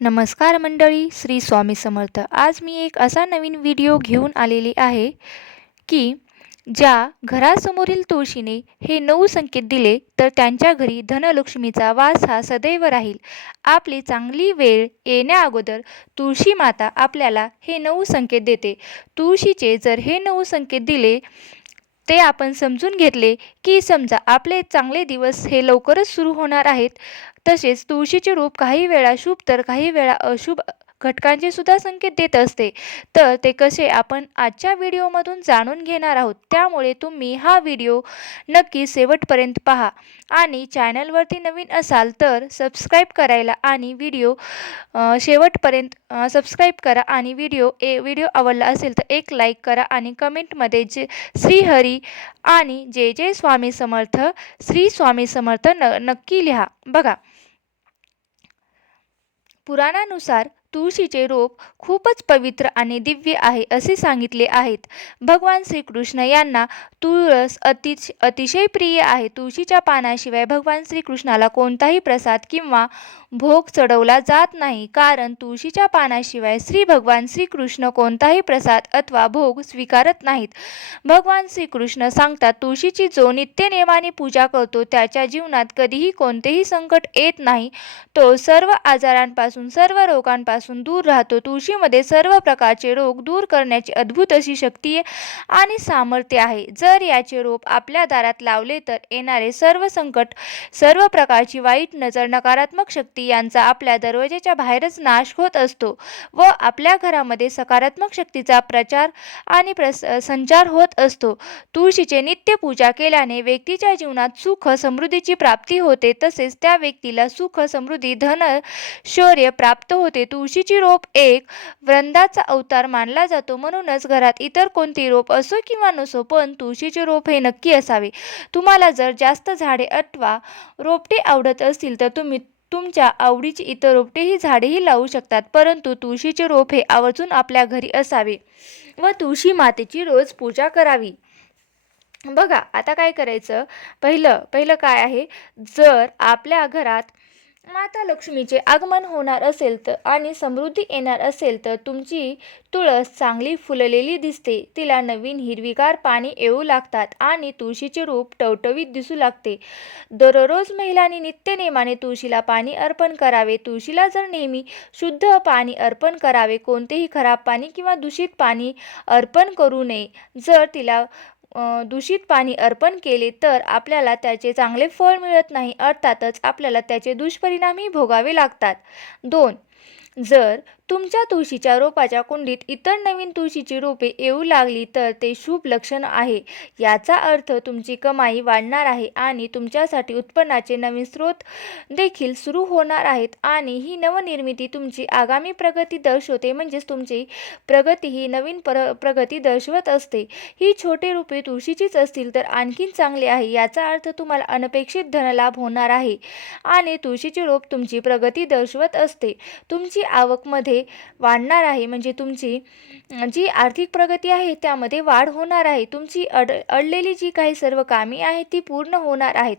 नमस्कार मंडळी श्री स्वामी समर्थ. आज मी एक असा नवीन व्हिडिओ घेऊन आलेली आहे की ज्या घरासमोरील तुळशीने हे नऊ संकेत दिले तर त्यांच्या घरी धनलक्ष्मीचा वास हा सदैव राहील. आपली चांगली वेळ येण्या अगोदर तुळशी माता आपल्याला हे नऊ संकेत देते. तुळशीचे जर हे नऊ संकेत दिले ते आपण समजून घेतले की समजा आपले चांगले दिवस हे लवकरच सुरू होणार आहेत. तसेच तुळशीचे रूप काही वेळा शुभ तर काही वेळा अशुभ घटकांचे सुद्धा संकेत देत असते. तर ते कसे आपण आजच्या व्हिडिओमधून जाणून घेणार आहोत त्यामुळे तुम्ही हा व्हिडिओ नक्की शेवटपर्यंत पहा. आणि चॅनलवरती नवीन असाल तर सबस्क्राईब करायला आणि व्हिडिओ शेवटपर्यंत सबस्क्राईब करा आणि व्हिडिओ ए व्हिडिओ आवडला असेल तर एक लाईक करा आणि कमेंटमध्ये जे श्रीहरी आणि जे जे स्वामी समर्थ श्री स्वामी समर्थ न नक्की लिहा. बघा. पुराणानुसार तुळशीचे रोप खूपच पवित्र आणि दिव्य आहे असे सांगितले आहेत. भगवान श्रीकृष्ण यांना तुळस अतिश अतिशय प्रिय आहे. तुळशीच्या पानाशिवाय भगवान श्रीकृष्णाला कोणताही प्रसाद किंवा भोग चढवला जात नाही कारण तुळशीच्या पानाशिवाय श्री भगवान श्रीकृष्ण कोणताही प्रसाद अथवा भोग स्वीकारत नाहीत. भगवान श्रीकृष्ण सांगतात तुळशीची जो नित्यनेमाने पूजा करतो त्याच्या जीवनात कधीही कोणतेही संकट येत नाही. तो सर्व आजारांपासून सर्व रोगांपासून दूर राहतो. तुळशीमध्ये सर्व प्रकारचे रोग दूर करण्याची अद्भुत अशी शक्ती आणि सामर्थ्य आहे. जर याचे रोप आपल्या दारात लावले तर येणारे सर्व संकट सर्व प्रकारची वाईट नजर नकारात्मक शक्ती शक्ती यांचा आपल्या दरवाजेच्या बाहेरच नाश होत असतो व आपल्या घरामध्ये सकारात्मक शक्तीचा प्रचार आणि प्रस संचार होत असतो. तुळशीचे नित्य पूजा केल्याने व्यक्तीच्या जीवनात सुख समृद्धीची प्राप्ती होते. तसेच त्या व्यक्तीला सुख समृद्धी धन शौर्य प्राप्त होते. तुळशीची रोप एक वृंदाचा अवतार मानला जातो. म्हणूनच घरात इतर कोणती रोप असो किंवा नसो पण तुळशीचे रोप हे नक्की असावे. तुम्हाला जर जास्त झाडे अथवा रोपटे आवडत असतील तर तुम्ही तुमच्या आवडीची इतर रोपटेही झाडेही लावू शकतात परंतु तुळशीचे रोप हे आवर्जून आपल्या घरी असावे व तुळशी मातेची रोज पूजा करावी. बघा आता काय करायचं? पहिलं पहिलं काय आहे? जर आपल्या घरात माता लक्ष्मीचे आगमन होणार असेल तर आणि समृद्धी येणार असेल तर तुमची तुळस चांगली फुललेली दिसते. तिला नवीन हिरवीगार पाणी येऊ लागतात आणि तुळशीचे रूप टवटवीत दिसू लागते. दररोज महिलांनी नित्यनेमाने तुळशीला पाणी अर्पण करावे. तुळशीला जर नेहमी शुद्ध पाणी अर्पण करावे कोणतेही खराब पाणी किंवा दूषित पाणी अर्पण करू नये. जर तिला दूषित पाणी अर्पण केले तर आपल्याला त्याचे चांगले फळ मिळत नाही. अर्थातच आपल्याला त्याचे दुष्परिणामही भोगावे लागतात. दोन जर तुमच्या तुळशीच्या रोपाच्या कुंडीत इतर नवीन तुळशीची रोपे येऊ लागली तर ते शुभ लक्षण आहे. याचा अर्थ तुमची कमाई वाढणार आहे आणि तुमच्यासाठी उत्पन्नाचे नवीन स्रोत देखील सुरू होणार आहेत आणि ही नवनिर्मिती तुमची आगामी प्रगती दर्शवते. म्हणजेच तुमची प्रगती ही नवीन प्र प्रगती दर्शवत असते. ही छोटे रूपे तुळशीचीच असतील तर आणखीन चांगले आहे. याचा अर्थ तुम्हाला अनपेक्षित धनलाभ होणार आहे आणि तुळशीचे रोप तुमची प्रगती दर्शवत असते. तुमची आवकमध्ये वाढणार आहे. म्हणजे तुमची जी आर्थिक प्रगती आहे त्यामध्ये वाढ होणार आहे. तुमची अड अडलेली जी काही सर्व कामे आहेत ती पूर्ण होणार आहेत.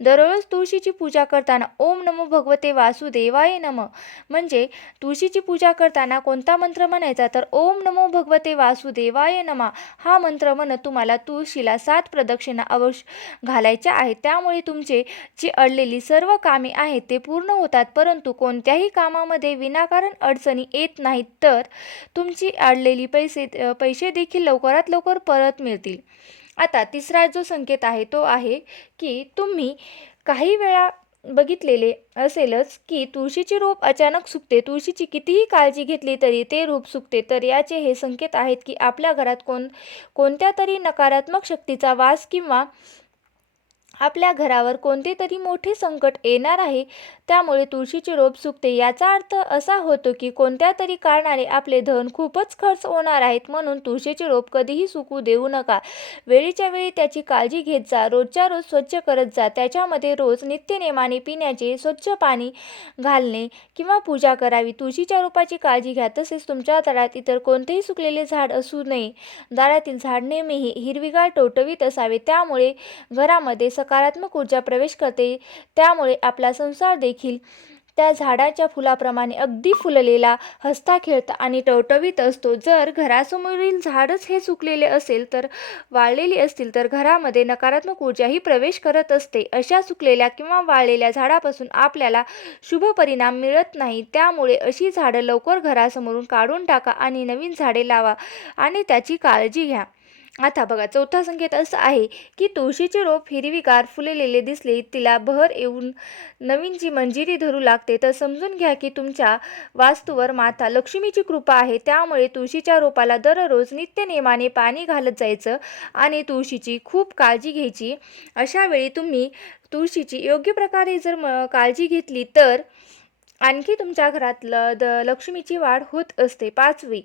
दररोज तुळशीची पूजा करताना ओम नमो भगवते वासुदेवाय नम. म्हणजे तुळशीची पूजा करताना कोणता मंत्र म्हणायचा? तर ओम नमो भगवते वासुदेवाय नमा. हा मंत्र म्हणत तुम्हाला तुळशीला सात प्रदक्षिणा अवश्य घालायच्या आहेत. त्यामुळे तुमचे जी अडलेली सर्व कामे आहेत ते पूर्ण होतात. परंतु कोणत्याही कामामध्ये विनाकारण अडचणी येत नाहीत तर तुमची आडलेली पैसे पैसे देखील लवकरात लवकर परत मिळतील. आता तिसरा जो संकेत आहे तो आहे की तुम्ही काही वेळा बघितलेले असेलच की तुळशीचे रोप अचानक सुकते. तुळशीची कितीही काळजी घेतली तरी ते रोप सुकते. तर याचे हे संकेत आहेत की आपल्या घरात कोण कोणत्या तरी नकारात्मक शक्तीचा वास किंवा आपल्या घरावर कोणते तरी मोठे संकट येणार आहे त्यामुळे तुळशीचे रोप सुकते याचा अर्थ असा होतो की कोणत्या तरी कारणाने आपले धन खूपच खर्च होणार आहेत म्हणून तुळशीचे रोप कधीही सुकू देऊ नका. वेळीच्या वेळी त्याची काळजी घेत जा रोजच्या रोज स्वच्छ करत जा त्याच्यामध्ये रोज नित्यनेमाने पिण्याचे स्वच्छ पाणी घालणे किंवा पूजा करावी. तुळशीच्या रोपाची काळजी घ्या तसेच तुमच्या दारात इतर कोणतेही सुकलेले झाड असू नये. दारातील झाड नेहमीही हिरवीगार टवटवीत असावे त्यामुळे घरामध्ये सकारात्मक ऊर्जा प्रवेश करते. त्यामुळे आपला संसार देखील त्या झाडाच्या फुलाप्रमाणे अगदी फुललेला हसता खेळता आणि टवटवीत असतो. जर घरासमोरील झाडच हे सुकलेले असेल तर वाळलेली असतील तर घरामध्ये नकारात्मक ऊर्जाही प्रवेश करत असते. अशा सुकलेल्या किंवा वाळलेल्या झाडापासून आपल्याला शुभ परिणाम मिळत नाही. त्यामुळे अशी झाडं लवकर घरासमोरून काढून टाका आणि नवीन झाडे लावा आणि त्याची काळजी घ्या. आता बघा चौथा संकेत असा आहे की तुळशीचे रोप हिरवीगार फुललेले दिसले तिला बहर येऊन नवीन जी मंजिरी धरू लागते तर समजून घ्या की तुमच्या वास्तूवर माता लक्ष्मीची कृपा आहे. त्यामुळे तुळशीच्या रोपाला दररोज नित्यनेमाने पाणी घालत जायचं आणि तुळशीची खूप काळजी घ्यायची. अशावेळी तुम्ही तुळशीची योग्य प्रकारे जर म काळजी घेतली तर आणखी तुमच्या घरातलं द लक्ष्मीची वाढ होत असते. पाचवी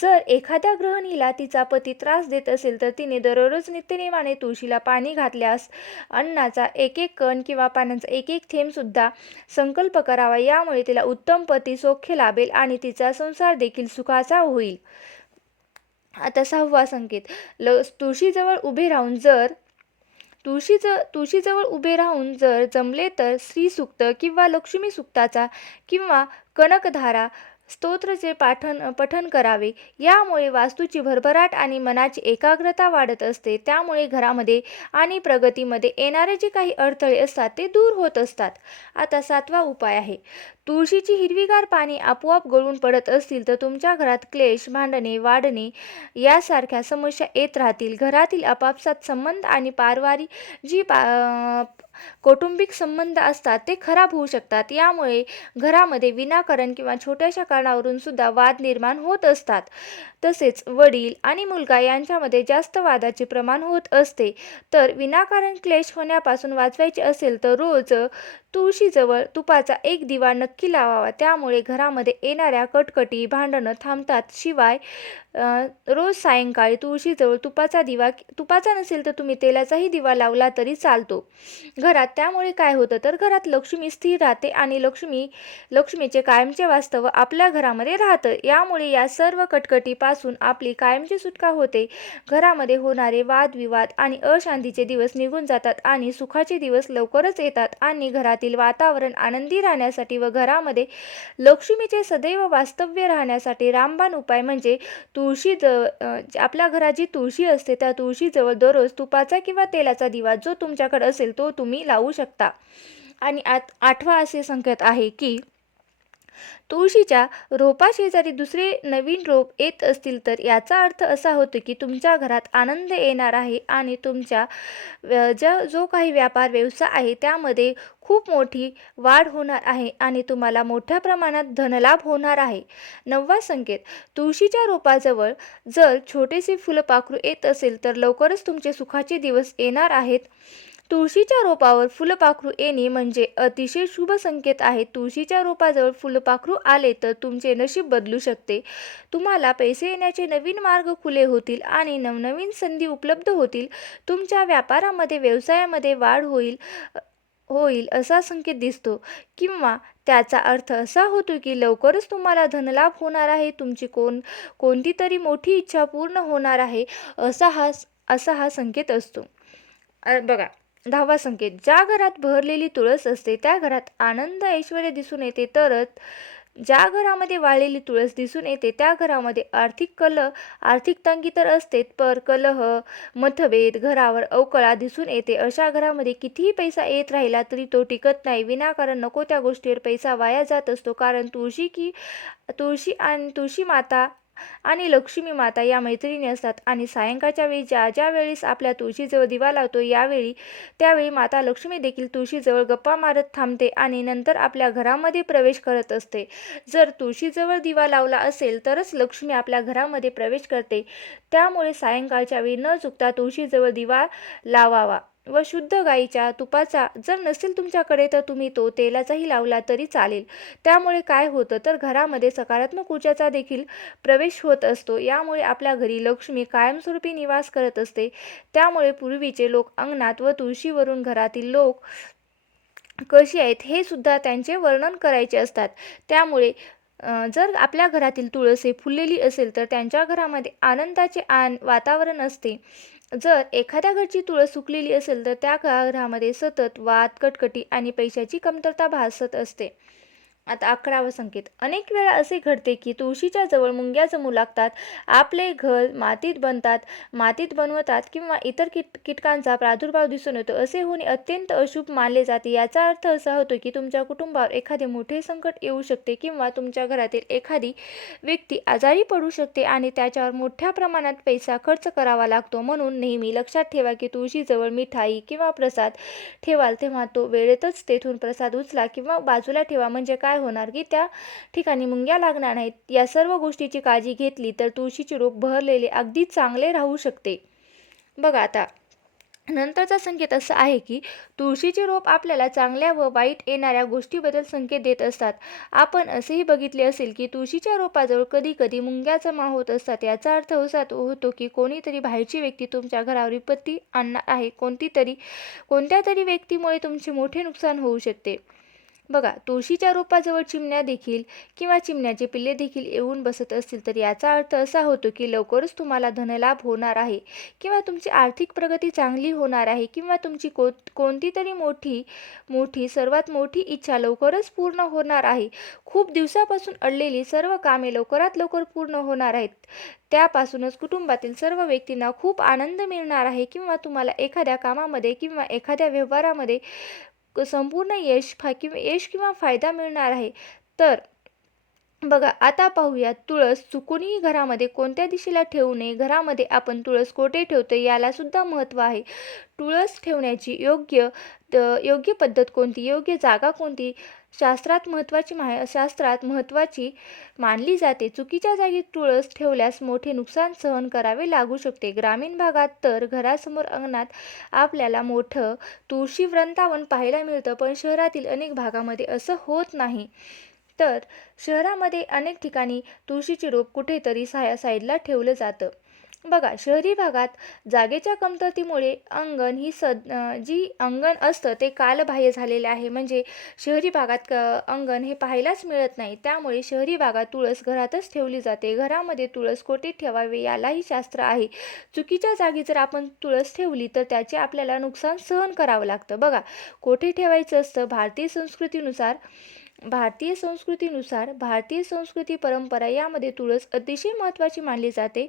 जर एखाद्या गृहिणीला तिचा पती त्रास देत असेल तर तिने दररोज नित्यनेमाने तुळशीला पाणी घातल्यास अन्नाचा एक एक कण किंवा पाण्याचा एक एक थेंबसुद्धा संकल्प करावा. यामुळे तिला उत्तम पती सौख्य लाभेल आणि तिचा संसार देखील सुखाचा होईल. आता सहावा संकेत. ल तुळशीजवळ उभे राहून जर तुळशीच तुळशीजवळ उभे राहून जर जमले तर श्रीसूक्त किंवा लक्ष्मी सुक्ताचा किंवा कनकधारा स्तोत्रचे पाठन पठन करावे. यामुळे वास्तूची भरभराट आणि मनाची एकाग्रता वाढत असते. त्यामुळे घरामध्ये आणि प्रगतीमध्ये येणारे जे काही अडथळे असतात ते दूर होत असतात. आता सातवा उपाय आहे. तुळशीची हिरवीगार पाने आपोआप गळून पडत असतील तर तुमच्या घरात क्लेश भांडणे वाढणे यासारख्या समस्या येत राहतील. घरातील आपापसात संबंध आणि पारवारी जी पा कौटुंबिक संबंध असतात ते खराब होऊ शकतात. यामुळे घरामध्ये विनाकारण किंवा छोट्याशा कारणावरून सुद्धा वाद निर्माण होत असतात. तसेच वडील आणि मुलगा यांच्यामध्ये जास्त वादाचे प्रमाण होत असते. तर विनाकारण क्लेश होण्यापासून वाचवायचे असेल तर रोज तुळशीजवळ तुपाचा एक दिवा नक्की लावावा. त्यामुळे घरामध्ये येणाऱ्या कटकटी भांडणं थांबतात. शिवाय रोज सायंकाळी तुळशीजवळ तुपाचा दिवा तुपाचा नसेल तर तुम्ही तेलाचाही दिवा लावला तरी चालतो. घरात त्यामुळे काय होतं तर घरात लक्ष्मी स्थिर राहते आणि लक्ष्मी लक्ष्मीचे कायमचे वास्तव आपल्या घरामध्ये राहतं. यामुळे या सर्व कटकटीपासून आपली कायमची सुटका होते. घरामध्ये होणारे वादविवाद आणि अशांतीचे दिवस निघून जातात आणि सुखाचे दिवस लवकरच येतात आणि घरातील वातावरण आनंदी राहण्यासाठी व घरामध्ये लक्ष्मीचे सदैव वास्तव्य राहण्यासाठी रामबाण उपाय म्हणजे तुळशी ज आपल्या घरात जी तुळशी असते त्या तुळशीजवळ दररोज तुपाचा किंवा तेलाचा दिवा जो तुमच्याकडे असेल तो तुम्ही लावू शकता. आणि आत आठवा असे संकेत आहे की तुळशीच्या रोपाशेजारी दुसरे नवीन रोप येत असतील तर याचा अर्थ असा होतो की तुमच्या घरात आनंद येणार आहे आणि तुमच्या ज्या जो काही व्यापार व्यवसाय आहे त्यामध्ये खूप मोठी वाढ होणार आहे आणि तुम्हाला मोठ्या प्रमाणात धनलाभ होणार आहे. नववा संकेत तुळशीच्या रोपाजवळ जर छोटेसे फुलपाखरू येत असेल तर लवकरच तुमचे सुखाचे दिवस येणार आहेत. तुळशीच्या रोपावर फुलपाखरू येणे म्हणजे अतिशय शुभ संकेत आहे. तुळशीच्या रोपाजवळ फुलपाखरू आले तर तुमचे नशीब बदलू शकते. तुम्हाला पैसे येण्याचे नवीन मार्ग खुले होतील आणि नवनवीन संधी उपलब्ध होतील. तुमच्या व्यापारामध्ये व्यवसायामध्ये वाढ होईल होईल असा संकेत दिसतो. किंवा त्याचा अर्थ असा होतो की लवकरच तुम्हाला धनलाभ होणार आहे. तुमची कोण कोणती तरी मोठी इच्छा पूर्ण होणार आहे असा हा असा हा संकेत असतो. बघा दहावा संकेत. ज्या घरात भरलेली तुळस असते त्या घरात आनंद ऐश्वर दिसून येते. तरच ज्या घरामध्ये वाळलेली तुळस दिसून येते त्या घरामध्ये आर्थिक कल आर्थिक तंगी तर असते पर कलह मतभेद घरावर अवकळा दिसून येते. अशा घरामध्ये कितीही पैसा येत राहिला तरी तो टिकत नाही. विनाकारण नको त्या गोष्टीवर पैसा वाया जात असतो. कारण तुळशी की तुळशी आणि तुळशी माता आणि लक्ष्मी माता या मैत्रिणी असतात. आणि सायंकाळच्या वेळी ज्या ज्या वेळेस आपल्या तुळशीजवळ दिवा लावतो यावेळी त्यावेळी माता लक्ष्मी देखील तुळशीजवळ गप्पा मारत थांबते आणि नंतर आपल्या घरामध्ये प्रवेश करत असते. जर तुळशीजवळ दिवा लावला असेल तरच लक्ष्मी आपल्या घरामध्ये प्रवेश करते. त्यामुळे सायंकाळच्या वेळी न चुकता तुळशीजवळ दिवा लावावा. व शुद्ध गाईच्या तुपाचा जर नसेल तुमच्याकडे तर तुम्ही तो तेलाचाही लावला तरी चालेल. त्यामुळे काय होतं तर घरामध्ये सकारात्मक ऊर्जाचा देखील प्रवेश होत असतो. यामुळे आपल्या घरी लक्ष्मी कायमस्वरूपी निवास करत असते. त्यामुळे पूर्वीचे लोक अंगणात व तुळशीवरून घरातील लोक कशी आहेत हे सुद्धा त्यांचे वर्णन करायचे असतात. त्यामुळे जर आपल्या घरातील तुळस फुललेली असेल तर त्यांच्या घरामध्ये आनंदाचे आन वातावरण असते. जर एखाद्या घरची तुळस सुकलेली असेल तर त्या घरामध्ये सतत वाद कटकटी आणि पैशाची कमतरता भासत असते. आता अकरावा संकेत. अनेक वेळा असे घडते की तुळशीच्या जवळ मुंग्या जमू लागतात आपले घर मातीत बनतात मातीत बनवतात किंवा इतर कीट कीटकांचा प्रादुर्भाव दिसून येतो. असे होणे अत्यंत अशुभ मानले जाते. याचा अर्थ असा होतो की तुमच्या कुटुंबावर एखादे मोठे संकट येऊ शकते किंवा तुमच्या घरातील एखादी व्यक्ती आजारी पडू शकते आणि त्याच्यावर मोठ्या प्रमाणात पैसा खर्च करावा लागतो. म्हणून नेहमी लक्षात ठेवा की तुळशीजवळ मिठाई किंवा प्रसाद ठेवाल तेव्हा तो वेळेतच तेथून प्रसाद उचला किंवा बाजूला ठेवा. म्हणजे काय? होणार की त्या ठिकाणी मुंग्या लागणार नाहीत. या सर्व गोष्टीची काळजी घेतली तर तुळशीचे रोप बहरलेले अगदी चांगले राहू शकते. बघा आता नंतरचा संकेत असा आहे की तुळशीचे रोप आपल्याला चांगल्या व वाईट येणाऱ्या गोष्टीबद्दल संकेत देत असतात. आपण असेही बघितले असेल की तुळशीच्या रोपाजवळ कधी कधी मुंग्या जमा होत असतात. याचा अर्थ असा तो होतो की कोणीतरी बाहेरची व्यक्ती तुमच्या घरावर विपत्ती आणणार आहे. कोणती तरी कोणत्या तरी व्यक्तीमुळे तुमचे मोठे नुकसान होऊ शकते. बघा तुळशीच्या रोपाजवळ चिमण्या देखील किंवा चिमण्याचे पिल्ले देखील येऊन बसत असतील तर याचा अर्थ असा होतो की लवकरच तुम्हाला धनलाभ होणार आहे किंवा तुमची आर्थिक प्रगती चांगली होणार आहे किंवा तुमची को कोणती तरी मोठी मोठी सर्वात मोठी इच्छा लवकरच पूर्ण होणार आहे. खूप दिवसापासून अडलेली सर्व कामे लवकरात लवकर पूर्ण होणार आहेत. त्यापासूनच कुटुंबातील सर्व व्यक्तींना खूप आनंद मिळणार आहे किंवा तुम्हाला एखाद्या कामामध्ये किंवा एखाद्या व्यवहारामध्ये संपूर्ण यश फा किंवा यश किंवा फायदा मिळणार आहे. तर बघा आता पाहूया तुळस चुकूनही घरामध्ये कोणत्या दिशेला ठेवू नये घरामध्ये आपण तुळस कोठे ठेवतो यालासुद्धा महत्त्व आहे. तुळस ठेवण्याची योग्य योग्य पद्धत कोणती योग्य जागा कोणती शास्त्रात महत्त्वाची माह शास्त्रात महत्त्वाची मानली जाते. चुकीच्या जागी तुळस ठेवल्यास मोठे नुकसान सहन करावे लागू शकते. ग्रामीण भागात तर घरासमोर अंगणात आपल्याला मोठं तुळशी वृंदावन पाहायला मिळतं पण शहरातील अनेक भागामध्ये असं होत नाही. तर शहरामध्ये अनेक ठिकाणी तुळशीचे रोप कुठेतरी साया साईडला ठेवलं जातं. बघा शहरी भागात जागेच्या कमतरतेमुळे अंगण ही सद जी अंगण असतं ते कालबाह्य झालेले आहे. म्हणजे शहरी भागात क अंगण हे पाहायलाच मिळत नाही. त्यामुळे शहरी भागात तुळस घरातच ठेवली जाते. घरामध्ये तुळस कोठे ठेवावे यालाही शास्त्र आहे. चुकीच्या जागी जर आपण तुळस ठेवली तर त्याचे आपल्याला नुकसान सहन करावं लागतं. बघा कोठे ठेवायचं असतं? भारतीय संस्कृतीनुसार भारतीय संस्कृतीनुसार भारतीय संस्कृती परंपरा यामध्ये तुळस अतिशय महत्त्वाची मानली जाते.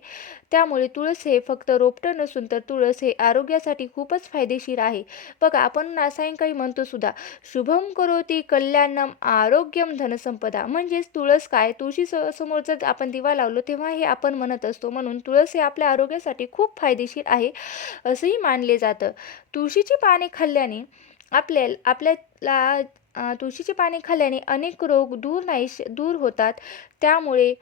त्यामुळे तुळस हे फक्त रोपटं नसून तर तुळस हे आरोग्यासाठी खूपच फायदेशीर आहे. बघा आपण सायंकाळी म्हणतो सुद्धा शुभम करोती कल्याणम आरोग्यम धनसंपदा. म्हणजेच तुळस काय? तुळशी समोर जर आपण दिवा लावलो तेव्हा हे आपण म्हणत असतो. म्हणून तुळस हे आपल्या आरोग्यासाठी खूप फायदेशीर आहे असंही मानले जातं. तुळशीची पाने खाल्ल्याने आपल्या आपल्याला तुळशीची पाने खाल्ल्याने अनेक रोग दूर नाही दूर होतात. त्यामुळे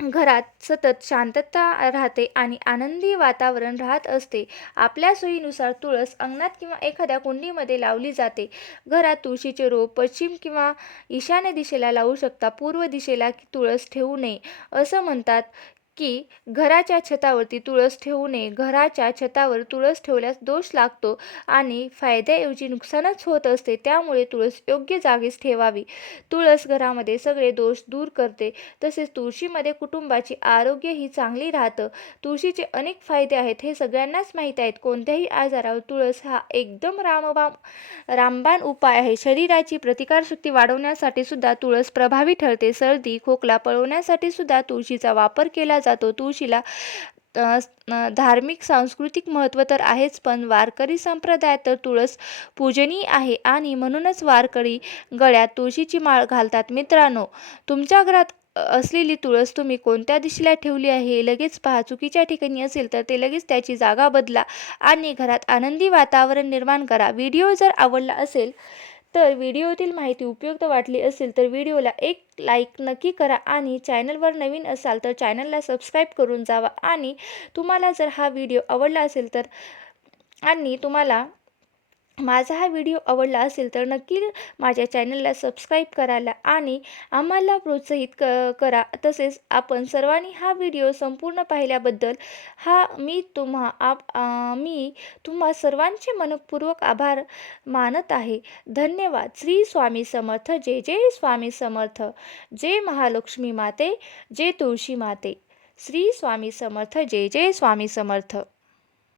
घरात सतत शांतता राहते आणि आनंदी वातावरण राहत असते. आपल्या सोयीनुसार तुळस अंगणात किंवा एखाद्या कुंडीमध्ये लावली जाते. घरात तुळशीचे रोप पश्चिम किंवा ईशान्य दिशेला लावू शकता पूर्व दिशेला तुळस ठेवू नये असं म्हणतात. की घराच्या छतावरती तुळस ठेवू नये. घराच्या छतावर तुळस ठेवल्यास दोष लागतो आणि फायद्याऐवजी नुकसानच होत असते. त्यामुळे तुळस योग्य जागीच ठेवावी. तुळस घरामध्ये सगळे दोष दूर करते. तसेच तुळशीमध्ये कुटुंबाची आरोग्यही चांगली राहतं. तुळशीचे अनेक फायदे आहेत हे सगळ्यांनाच माहीत आहेत. कोणत्याही आजारावर तुळस हा एकदम रामबाम रामबाण उपाय आहे. शरीराची प्रतिकारशक्ती वाढवण्यासाठी सुद्धा तुळस प्रभावी ठरते. सर्दी खोकला पळवण्यासाठी सुद्धा तुळशीचा वापर केला जातो तुळशीला धार्मिक सांस्कृतिक महत्त्व तर आहेच पण वारकरी संप्रदायात तर तुळस पूजनीय आहे आणि म्हणूनच वारकरी गळ्यात तुळशीची माळ घालतात. मित्रांनो तुमच्या घरात असलेली तुळस तुम्ही कोणत्या दिशेला ठेवली आहे? लगेच पहा चुकीच्या ठिकाणी असेल तर ते लगेच त्याची जागा बदला आणि घरात आनंदी वातावरण निर्माण करा. व्हिडिओ जर आवडला असेल तर व्हिडिओतील माहिती उपयुक्त वाटली असेल तर व्हिडिओला एक लाईक नक्की करा आणि चॅनलवर नवीन असाल तर चॅनलला सबस्क्राईब करून जावा. आणि तुम्हाला जर हा व्हिडिओ आवडला असेल तर आणि तुम्हाला माझा हा व्हिडिओ आवडला असेल तर नक्की माझ्या चॅनलला सबस्क्राईब करायला आणि आम्हाला प्रोत्साहित क करा. तसेच आपण सर्वांनी हा व्हिडिओ संपूर्ण पाहिल्याबद्दल हा मी तुम्हा आप मी तुम्हा सर्वांचे मनपूर्वक आभार मानत आहे. धन्यवाद. श्री स्वामी समर्थ. जय जय स्वामी समर्थ. जय महालक्ष्मी माते. जय तुळशी माते. श्री स्वामी समर्थ. जय जय स्वामी समर्थ.